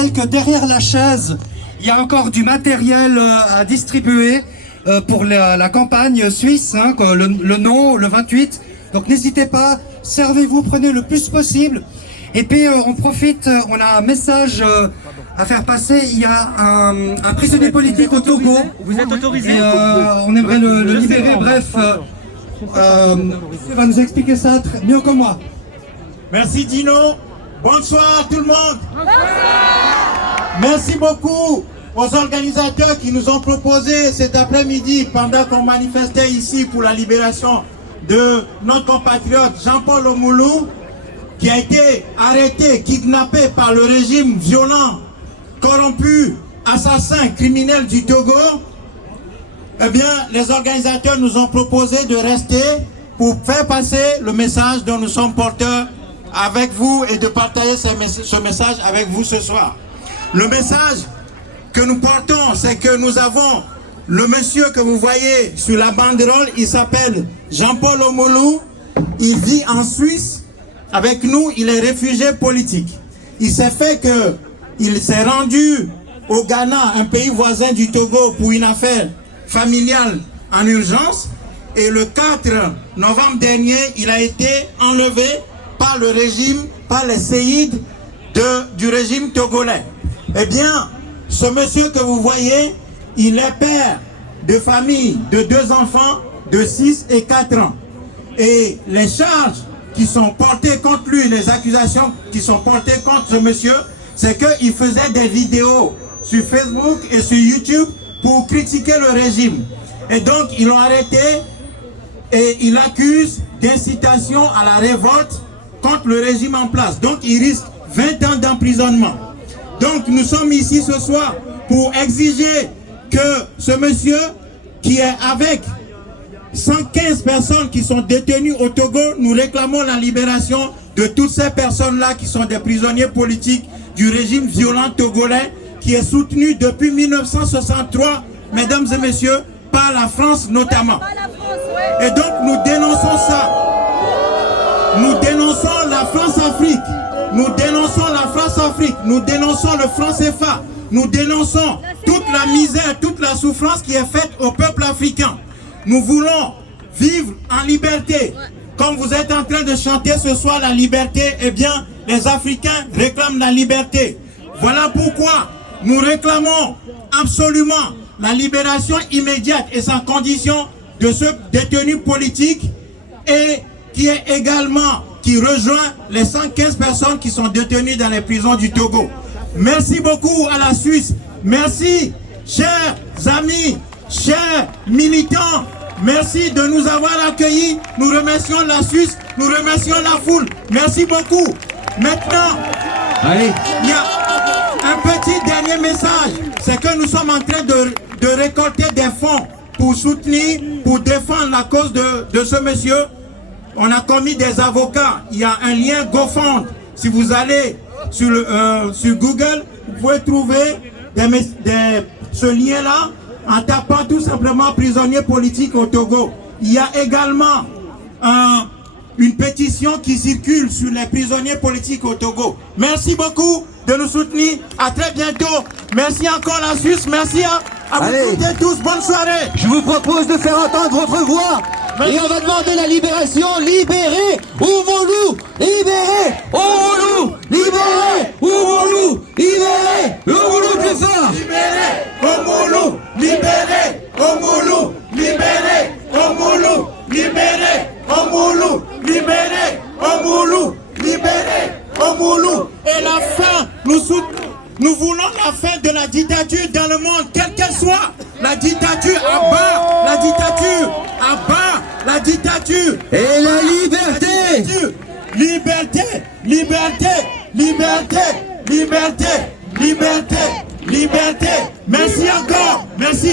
rappelle que derrière la chaise, il y a encore du matériel à distribuer pour la campagne suisse, hein, le non, le 28. Donc n'hésitez pas, servez-vous, prenez le plus possible. Et puis on profite, on a un message à faire passer. Il y a un prisonnier politique au Togo. Vous êtes autorisé? On aimerait le libérer, bref. Il va nous expliquer ça mieux que moi. Merci Dino. Bonsoir tout le monde. Merci beaucoup aux organisateurs qui nous ont proposé cet après-midi, pendant qu'on manifestait ici pour la libération de notre compatriote Jean-Paul Omoulou, qui a été arrêté, kidnappé par le régime violent, corrompu, assassin, criminel du Togo. Eh bien, les organisateurs nous ont proposé de rester pour faire passer le message dont nous sommes porteurs avec vous et de partager ce message avec vous ce soir. Le message que nous portons, c'est que nous avons le monsieur que vous voyez sur la banderole. Il s'appelle Jean-Paul Omoulou. Il vit en Suisse. Avec nous, il est réfugié politique. Il s'est fait que il s'est rendu au Ghana, un pays voisin du Togo, pour une affaire familiale en urgence. Et le 4 novembre dernier, il a été enlevé par le régime, par les séides du régime togolais. Eh bien, ce monsieur que vous voyez, il est père de famille de 2 enfants de 6 et 4 ans. Et les charges qui sont portées contre lui, les accusations qui sont portées contre ce monsieur, c'est qu'il faisait des vidéos sur Facebook et sur YouTube pour critiquer le régime. Et donc, ils l'ont arrêté et il accuse d'incitation à la révolte contre le régime en place. Donc, il risque 20 ans d'emprisonnement. Donc, nous sommes ici ce soir pour exiger que ce monsieur qui est avec 115 personnes qui sont détenues au Togo, nous réclamons la libération de toutes ces personnes-là qui sont des prisonniers politiques du régime violent togolais qui est soutenu depuis 1963, mesdames et messieurs, par la France notamment. Et donc nous dénonçons ça. Nous dénonçons la France-Afrique. Nous dénonçons la France-Afrique. Nous dénonçons le franc CFA. Nous dénonçons toute la misère, toute la souffrance qui est faite au peuple africain. Nous voulons vivre en liberté. Comme vous êtes en train de chanter ce soir la liberté, eh bien, les Africains réclament la liberté. Voilà pourquoi nous réclamons absolument la libération immédiate et sans condition de ce détenu politique et qui rejoint les 115 personnes qui sont détenues dans les prisons du Togo. Merci beaucoup à la Suisse. Merci, chers amis, chers militants. Merci de nous avoir accueillis. Nous remercions la Suisse, nous remercions la foule. Merci beaucoup. Maintenant, allez, il y a un petit dernier message. C'est que nous sommes en train de récolter des fonds pour soutenir, pour défendre la cause de ce monsieur. On a commis des avocats. Il y a un lien GoFund. Si vous allez sur Google, vous pouvez trouver ce lien-là en tapant tout simplement prisonniers politiques au Togo. Il y a également une pétition qui circule sur les prisonniers politiques au Togo. Merci beaucoup de nous soutenir. À très bientôt. Merci encore la Suisse. Merci à vous toutes et tous. Bonne soirée. Je vous propose de faire entendre votre voix. Et on va demander la libération. Libérez Omoulou. Libérez Omoulou. Libérez Omoulou. Libérez Omoulou plus fort. Libérez Omoulou. Libérez Omoulou. Libérez Omoulou. Libérez Omoulou. Libérez Omoulou. Libérez Omoulou. Et la fin, nous voulons la fin de la dictature dans le monde, quelle qu'elle soit. La dictature à bas, la dictature à bas, la dictature et la liberté. Liberté, liberté, liberté, liberté, liberté, liberté. Merci encore, merci.